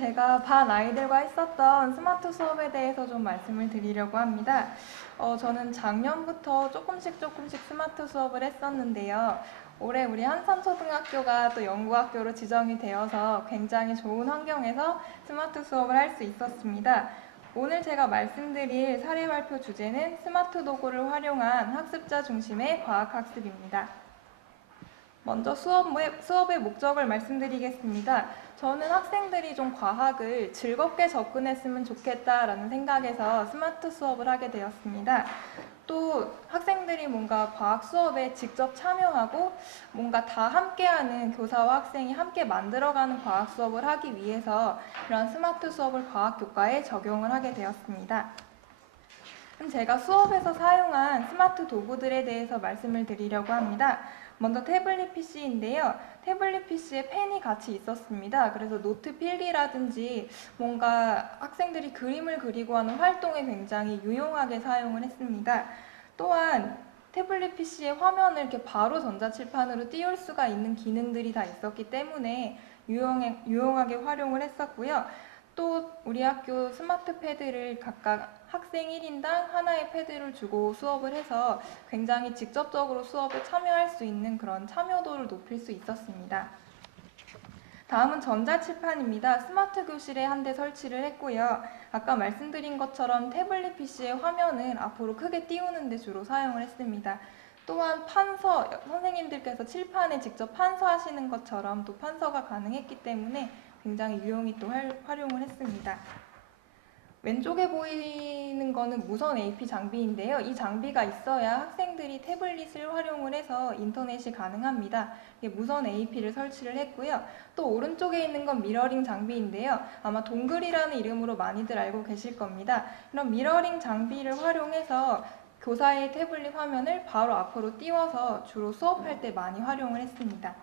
제가 반 아이들과 했었던 스마트 수업에 대해서 좀 말씀을 드리려고 합니다. 저는 작년부터 조금씩 스마트 수업을 했었는데요. 올해 우리 한산초등학교가 또 연구학교로 지정이 되어서 굉장히 좋은 환경에서 스마트 수업을 할 수 있었습니다. 오늘 제가 말씀드릴 사례 발표 주제는 스마트 도구를 활용한 학습자 중심의 과학학습입니다. 먼저 수업의 목적을 말씀드리겠습니다. 저는 학생들이 좀 과학을 즐겁게 접근했으면 좋겠다라는 생각에서 스마트 수업을 하게 되었습니다. 또 학생들이 뭔가 과학 수업에 직접 참여하고 뭔가 다 함께하는 교사와 학생이 함께 만들어가는 과학 수업을 하기 위해서 이런 스마트 수업을 과학 교과에 적용을 하게 되었습니다. 그럼 제가 수업에서 사용한 스마트 도구들에 대해서 말씀을 드리려고 합니다. 먼저 태블릿 PC인데요. 태블릿 PC에 펜이 같이 있었습니다. 그래서 노트 필기라든지 뭔가 학생들이 그림을 그리고 하는 활동에 굉장히 유용하게 사용을 했습니다. 또한 태블릿 PC의 화면을 이렇게 바로 전자칠판으로 띄울 수가 있는 기능들이 다 있었기 때문에 유용하게 활용을 했었고요. 또 우리 학교 스마트 패드를 각각 학생 1인당 하나의 패드를 주고 수업을 해서 굉장히 직접적으로 수업에 참여할 수 있는 그런 참여도를 높일 수 있었습니다. 다음은 전자칠판입니다. 스마트 교실에 한 대 설치를 했고요. 아까 말씀드린 것처럼 태블릿 PC의 화면은 앞으로 크게 띄우는 데 주로 사용을 했습니다. 또한 선생님들께서 칠판에 직접 판서하시는 것처럼 또 판서가 가능했기 때문에 굉장히 유용히 또 활용을 했습니다. 왼쪽에 보이는 거는 무선 AP 장비인데요. 이 장비가 있어야 학생들이 태블릿을 활용을 해서 인터넷이 가능합니다. 무선 AP를 설치를 했고요. 또 오른쪽에 있는 건 미러링 장비인데요. 아마 동글이라는 이름으로 많이들 알고 계실 겁니다. 이런 미러링 장비를 활용해서 교사의 태블릿 화면을 바로 앞으로 띄워서 주로 수업할 때 많이 활용을 했습니다.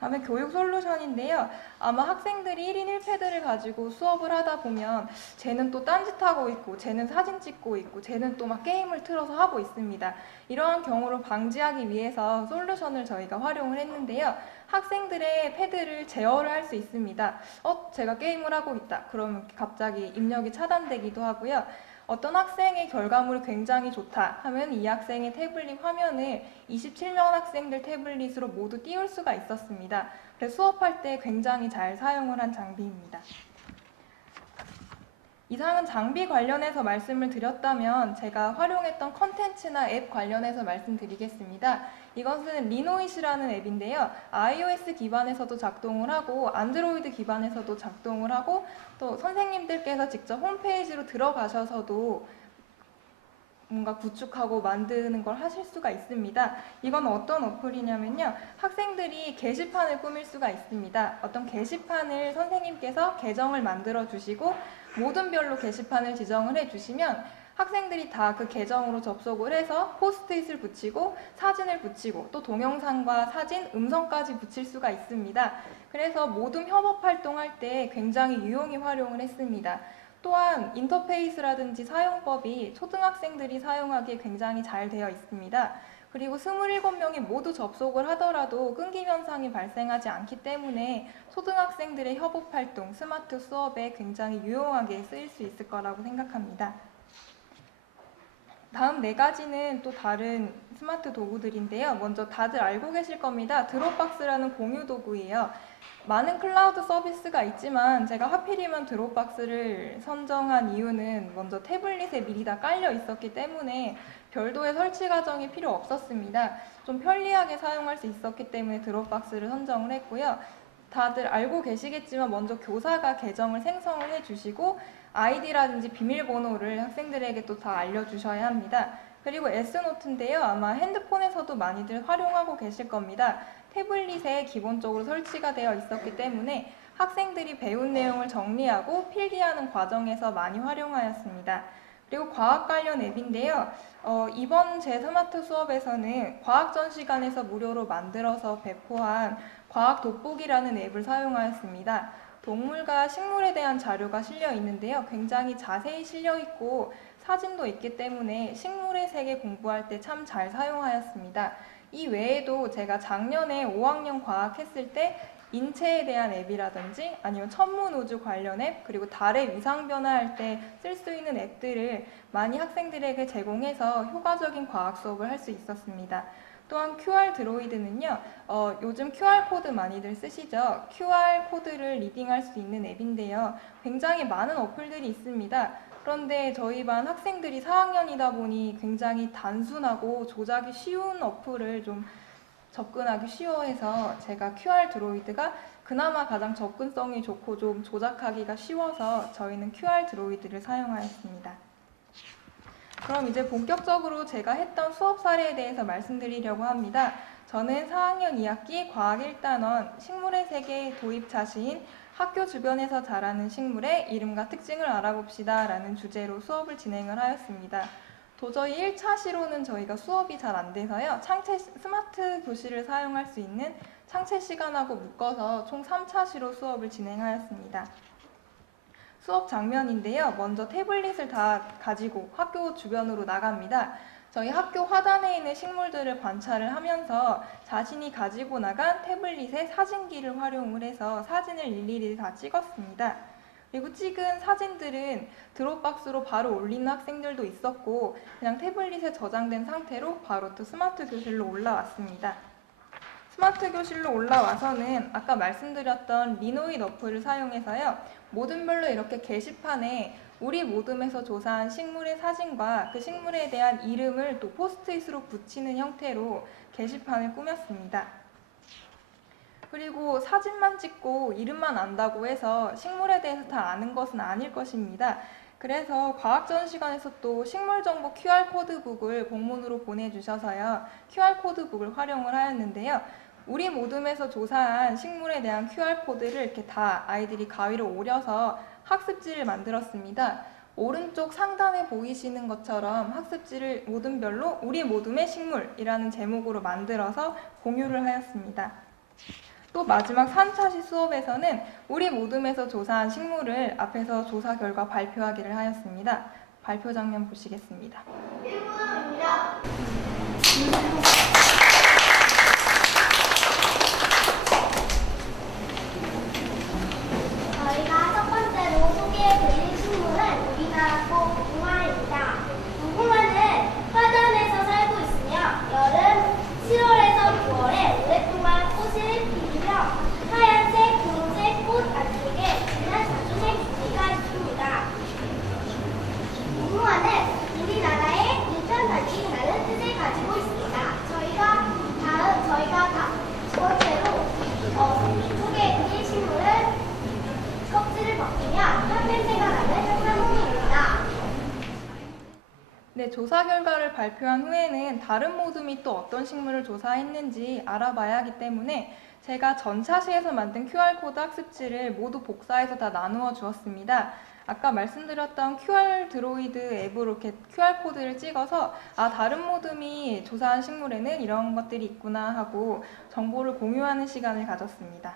다음에 교육 솔루션인데요. 아마 학생들이 1인 1패드를 가지고 수업을 하다 보면 쟤는 또 딴짓하고 있고 쟤는 사진 찍고 있고 쟤는 또 막 게임을 틀어서 하고 있습니다. 이러한 경우를 방지하기 위해서 솔루션을 저희가 활용을 했는데요. 학생들의 패드를 제어를 할 수 있습니다. 제가 게임을 하고 있다. 그러면 갑자기 입력이 차단되기도 하고요. 어떤 학생의 결과물이 굉장히 좋다 하면 이 학생의 태블릿 화면을 27명 학생들 태블릿으로 모두 띄울 수가 있었습니다. 그래서 수업할 때 굉장히 잘 사용을 한 장비입니다. 이상은 장비 관련해서 말씀을 드렸다면 제가 활용했던 컨텐츠나 앱 관련해서 말씀드리겠습니다. 이것은 리노잇이라는 앱인데요. iOS 기반에서도 작동을 하고 안드로이드 기반에서도 작동을 하고 또 선생님들께서 직접 홈페이지로 들어가셔서도 뭔가 구축하고 만드는 걸 하실 수가 있습니다. 이건 어떤 어플이냐면요. 학생들이 게시판을 꾸밀 수가 있습니다. 어떤 게시판을 선생님께서 계정을 만들어 주시고 모든 별로 게시판을 지정을 해주시면 학생들이 다 그 계정으로 접속을 해서 포스트잇을 붙이고 사진을 붙이고 또 동영상과 사진, 음성까지 붙일 수가 있습니다. 그래서 모둠 협업 활동할 때 굉장히 유용히 활용을 했습니다. 또한 인터페이스라든지 사용법이 초등학생들이 사용하기에 굉장히 잘 되어 있습니다. 그리고 27명이 모두 접속을 하더라도 끊김 현상이 발생하지 않기 때문에 초등학생들의 협업활동, 스마트 수업에 굉장히 유용하게 쓰일 수 있을 거라고 생각합니다. 다음 4가지는 또 다른 스마트 도구들인데요. 먼저 다들 알고 계실 겁니다. 드롭박스라는 공유 도구예요. 많은 클라우드 서비스가 있지만 제가 하필이면 드롭박스를 선정한 이유는 먼저 태블릿에 미리 다 깔려 있었기 때문에 별도의 설치 과정이 필요 없었습니다. 좀 편리하게 사용할 수 있었기 때문에 드롭박스를 선정을 했고요. 다들 알고 계시겠지만 먼저 교사가 계정을 생성을 해주시고 아이디라든지 비밀번호를 학생들에게 또 다 알려주셔야 합니다. 그리고 S노트인데요. 아마 핸드폰에서도 많이들 활용하고 계실 겁니다. 태블릿에 기본적으로 설치가 되어 있었기 때문에 학생들이 배운 내용을 정리하고 필기하는 과정에서 많이 활용하였습니다. 그리고 과학 관련 앱인데요. 이번 제 스마트 수업에서는 과학전시관에서 무료로 만들어서 배포한 과학 돋보기라는 앱을 사용하였습니다. 동물과 식물에 대한 자료가 실려 있는데요. 굉장히 자세히 실려 있고 사진도 있기 때문에 식물의 세계 공부할 때 참 잘 사용하였습니다. 이 외에도 제가 작년에 5학년 과학 했을 때 인체에 대한 앱이라든지 아니면 천문 우주 관련 앱, 그리고 달의 위상 변화할 때 쓸 수 있는 앱들을 많이 학생들에게 제공해서 효과적인 과학 수업을 할 수 있었습니다. 또한 QR 드로이드는요, 요즘 QR코드 많이들 쓰시죠? QR코드를 리딩할 수 있는 앱인데요. 굉장히 많은 어플들이 있습니다. 그런데 저희 반 학생들이 4학년이다 보니 굉장히 단순하고 조작이 쉬운 어플을 좀 접근하기 쉬워해서 제가 QR 드로이드가 그나마 가장 접근성이 좋고 좀 조작하기가 쉬워서 저희는 QR 드로이드를 사용하였습니다. 그럼 이제 본격적으로 제가 했던 수업 사례에 대해서 말씀드리려고 합니다. 저는 4학년 2학기 과학 1단원 식물의 세계 도입차 시인 학교 주변에서 자라는 식물의 이름과 특징을 알아봅시다 라는 주제로 수업을 진행을 하였습니다. 도저히 1차 시로는 저희가 수업이 잘 안 돼서요. 스마트 교실을 사용할 수 있는 창체 시간하고 묶어서 총 3차 시로 수업을 진행하였습니다. 수업 장면인데요. 먼저 태블릿을 다 가지고 학교 주변으로 나갑니다. 저희 학교 화단에 있는 식물들을 관찰을 하면서 자신이 가지고 나간 태블릿의 사진기를 활용을 해서 사진을 일일이 다 찍었습니다. 그리고 찍은 사진들은 드롭박스로 바로 올리는 학생들도 있었고 그냥 태블릿에 저장된 상태로 바로 또 스마트 교실로 올라왔습니다. 스마트 교실로 올라와서는 아까 말씀드렸던 리노잇 어플을 사용해서요. 모둠별로 이렇게 게시판에 우리 모둠에서 조사한 식물의 사진과 그 식물에 대한 이름을 또 포스트잇으로 붙이는 형태로 게시판을 꾸몄습니다. 그리고 사진만 찍고 이름만 안다고 해서 식물에 대해서 다 아는 것은 아닐 것입니다. 그래서 과학전 시간에서 또 식물정보 QR코드북을 공문으로 보내주셔서요. QR코드북을 활용을 하였는데요. 우리 모둠에서 조사한 식물에 대한 QR코드를 이렇게 다 아이들이 가위로 오려서 학습지를 만들었습니다. 오른쪽 상단에 보이시는 것처럼 학습지를 모둠별로 우리 모둠의 식물이라는 제목으로 만들어서 공유를 하였습니다. 또 마지막 3차시 수업에서는 우리 모둠에서 조사한 식물을 앞에서 조사 결과 발표하기를 하였습니다. 발표 장면 보시겠습니다. 1번입니다. 저희가 첫 번째로 소개해드릴 식물은 우리나라 꽃 무궁화입니다. 무궁화는 화단에서 살고 있으며 여름 7월에서 9월에 오랫동안 꽃을 피우며 하얀색, 분홍색 꽃 안쪽에 진한 자주색 줄기가 있습니다. 무궁화는 우리나라의 일편단심 다른 뜻을 가지고 있습니다. 저희가 두 번째로 소개해드릴 식물은 껍질을 벗기면 향냄새가 나는 향나무입니다. 네, 조사 결과를 발표한 후에는 다른 모둠이 또 어떤 식물을 조사했는지 알아봐야 하기 때문에 제가 전차시에서 만든 QR코드 학습지를 모두 복사해서 다 나누어 주었습니다. 아까 말씀드렸던 QR 드로이드 앱으로 이렇게 QR코드를 찍어서 다른 모둠이 조사한 식물에는 이런 것들이 있구나 하고 정보를 공유하는 시간을 가졌습니다.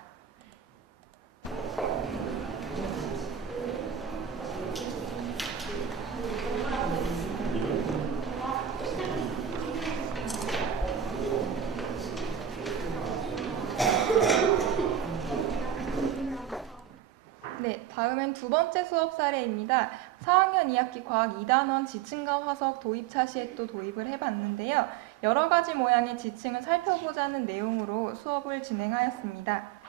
네, 다음은 두 번째 수업 사례입니다. 4학년 2학기 과학 2단원 지층과 화석 도입차 시에 또 도입을 해봤는데요. 여러 가지 모양의 지층을 살펴보자는 내용으로 수업을 진행하였습니다.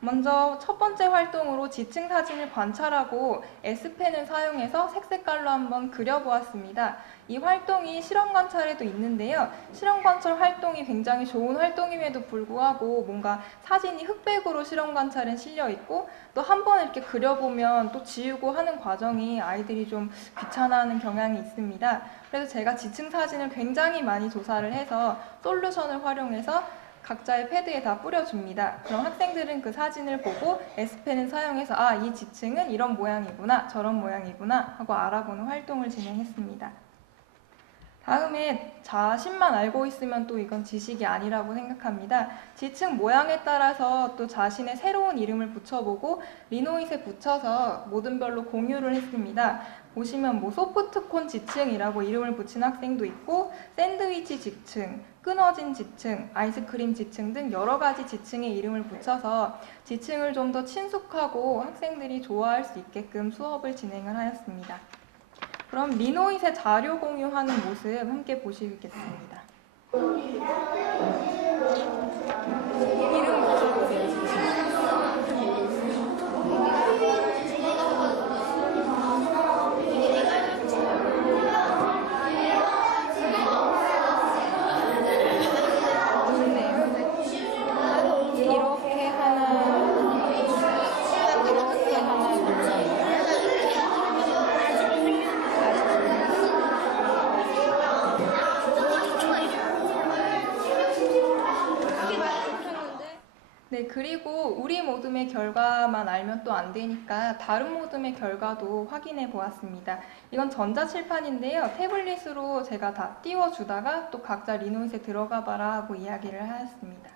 먼저 첫 번째 활동으로 지층 사진을 관찰하고 S펜을 사용해서 색색깔로 한번 그려보았습니다. 이 활동이 실험 관찰에도 있는데요. 실험 관찰 활동이 굉장히 좋은 활동임에도 불구하고 뭔가 사진이 흑백으로 실험 관찰에 실려 있고 또 한 번 이렇게 그려보면 또 지우고 하는 과정이 아이들이 좀 귀찮아하는 경향이 있습니다. 그래서 제가 지층 사진을 굉장히 많이 조사를 해서 솔루션을 활용해서 각자의 패드에 다 뿌려줍니다. 그럼 학생들은 그 사진을 보고 S펜을 사용해서 이 지층은 이런 모양이구나, 저런 모양이구나 하고 알아보는 활동을 진행했습니다. 다음에 자신만 알고 있으면 또 이건 지식이 아니라고 생각합니다. 지층 모양에 따라서 또 자신의 새로운 이름을 붙여보고 리노잇에 붙여서 모든 별로 공유를 했습니다. 보시면 뭐 소프트콘 지층이라고 이름을 붙인 학생도 있고 샌드위치 지층, 끊어진 지층, 아이스크림 지층 등 여러 가지 지층의 이름을 붙여서 지층을 좀 더 친숙하고 학생들이 좋아할 수 있게끔 수업을 진행을 하였습니다. 그럼 리노잇의 자료 공유하는 모습 함께 보시겠습니다. 이름 붙여보세요. 네, 그리고 우리 모둠의 결과만 알면 또 안 되니까 다른 모둠의 결과도 확인해 보았습니다. 이건 전자칠판인데요. 태블릿으로 제가 다 띄워주다가 또 각자 리노잇에 들어가 봐라 하고 이야기를 하였습니다.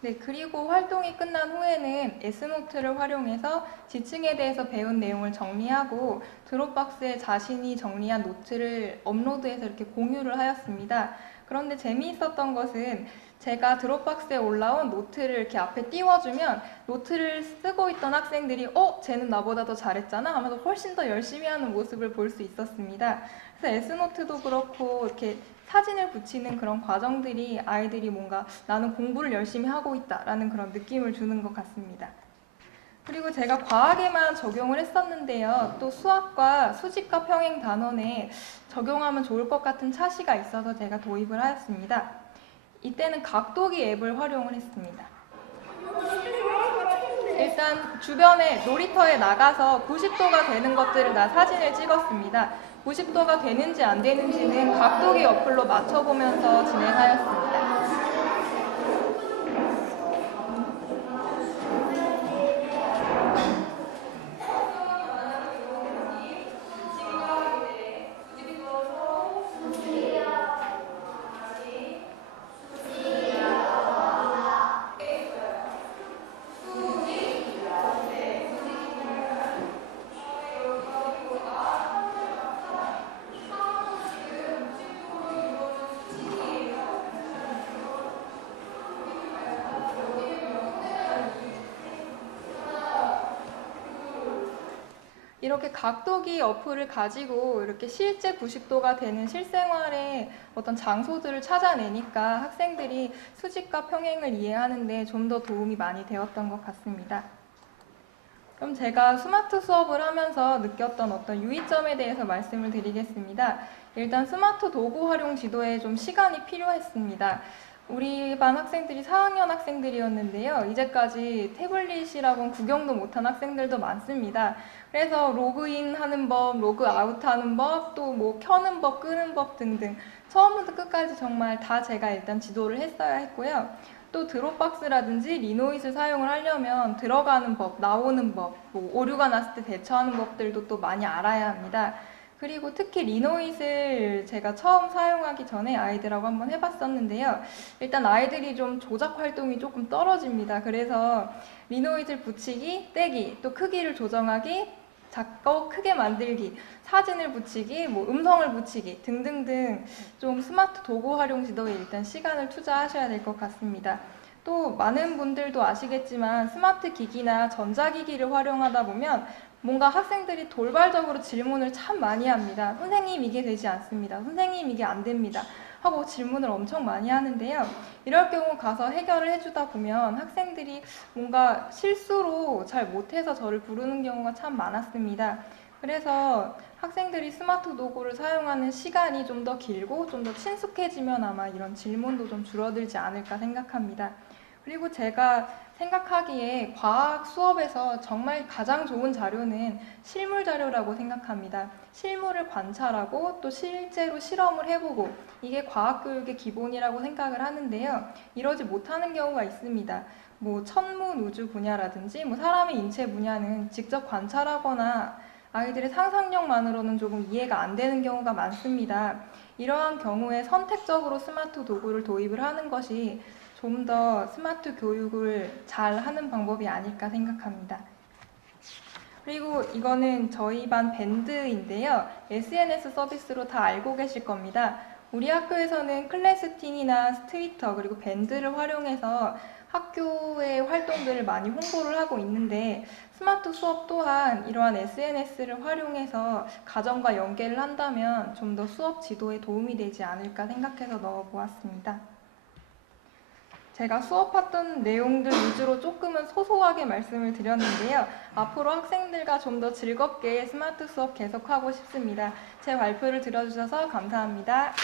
네, 그리고 활동이 끝난 후에는 S노트를 활용해서 지층에 대해서 배운 내용을 정리하고 드롭박스에 자신이 정리한 노트를 업로드해서 이렇게 공유를 하였습니다. 그런데 재미있었던 것은 제가 드롭박스에 올라온 노트를 이렇게 앞에 띄워주면 노트를 쓰고 있던 학생들이 쟤는 나보다 더 잘했잖아 하면서 훨씬 더 열심히 하는 모습을 볼 수 있었습니다. 그래서 S노트도 그렇고 이렇게 사진을 붙이는 그런 과정들이 아이들이 뭔가 나는 공부를 열심히 하고 있다라는 그런 느낌을 주는 것 같습니다. 그리고 제가 과학에만 적용을 했었는데요. 또 수학과 수직과 평행 단원에 적용하면 좋을 것 같은 차시가 있어서 제가 도입을 하였습니다. 이때는 각도기 앱을 활용을 했습니다. 일단 주변에 놀이터에 나가서 90도가 되는 것들을 다 사진을 찍었습니다. 90도가 되는지 안 되는지는 각도기 어플로 맞춰보면서 진행하였습니다. 이렇게 각도기 어플을 가지고 이렇게 실제 90도가 되는 실생활의 어떤 장소들을 찾아내니까 학생들이 수직과 평행을 이해하는데 좀 더 도움이 많이 되었던 것 같습니다. 그럼 제가 스마트 수업을 하면서 느꼈던 어떤 유의점에 대해서 말씀을 드리겠습니다. 일단 스마트 도구 활용 지도에 좀 시간이 필요했습니다. 우리 반 학생들이 4학년 학생들이었는데요. 이제까지 태블릿이라고는 구경도 못한 학생들도 많습니다. 그래서 로그인 하는 법, 로그아웃 하는 법, 또 뭐 켜는 법, 끄는 법 등등 처음부터 끝까지 정말 다 제가 일단 지도를 했어야 했고요. 또 드롭박스라든지 리노잇을 사용을 하려면 들어가는 법, 나오는 법, 뭐 오류가 났을 때 대처하는 법들도 또 많이 알아야 합니다. 그리고 특히 리노잇을 제가 처음 사용하기 전에 아이들하고 한번 해봤었는데요. 일단 아이들이 좀 조작 활동이 조금 떨어집니다. 그래서 리노잇을 붙이기, 떼기, 또 크기를 조정하기, 작고 크게 만들기, 사진을 붙이기, 뭐 음성을 붙이기 등등등 좀 스마트 도구 활용 지도에 일단 시간을 투자하셔야 될 것 같습니다. 또 많은 분들도 아시겠지만 스마트 기기나 전자기기를 활용하다 보면 뭔가 학생들이 돌발적으로 질문을 참 많이 합니다. 선생님 이게 되지 않습니다. 선생님 이게 안 됩니다. 하고 질문을 엄청 많이 하는데요. 이럴 경우 가서 해결을 해주다 보면 학생들이 뭔가 실수로 잘 못해서 저를 부르는 경우가 참 많았습니다. 그래서 학생들이 스마트 도구를 사용하는 시간이 좀 더 길고 좀 더 친숙해지면 아마 이런 질문도 좀 줄어들지 않을까 생각합니다. 그리고 제가 생각하기에 과학 수업에서 정말 가장 좋은 자료는 실물 자료라고 생각합니다. 실물을 관찰하고 또 실제로 실험을 해보고 이게 과학 교육의 기본이라고 생각을 하는데요. 이러지 못하는 경우가 있습니다. 뭐 천문 우주 분야라든지 뭐 사람의 인체 분야는 직접 관찰하거나 아이들의 상상력만으로는 조금 이해가 안 되는 경우가 많습니다. 이러한 경우에 선택적으로 스마트 도구를 도입을 하는 것이 좀 더 스마트 교육을 잘 하는 방법이 아닐까 생각합니다. 그리고 이거는 저희 반 밴드인데요. SNS 서비스로 다 알고 계실 겁니다. 우리 학교에서는 클래스팅이나 트위터 그리고 밴드를 활용해서 학교의 활동들을 많이 홍보를 하고 있는데 스마트 수업 또한 이러한 SNS를 활용해서 가정과 연계를 한다면 좀 더 수업 지도에 도움이 되지 않을까 생각해서 넣어보았습니다. 제가 수업했던 내용들 위주로 조금은 소소하게 말씀을 드렸는데요. 앞으로 학생들과 좀 더 즐겁게 스마트 수업 계속하고 싶습니다. 제 발표를 들어주셔서 감사합니다.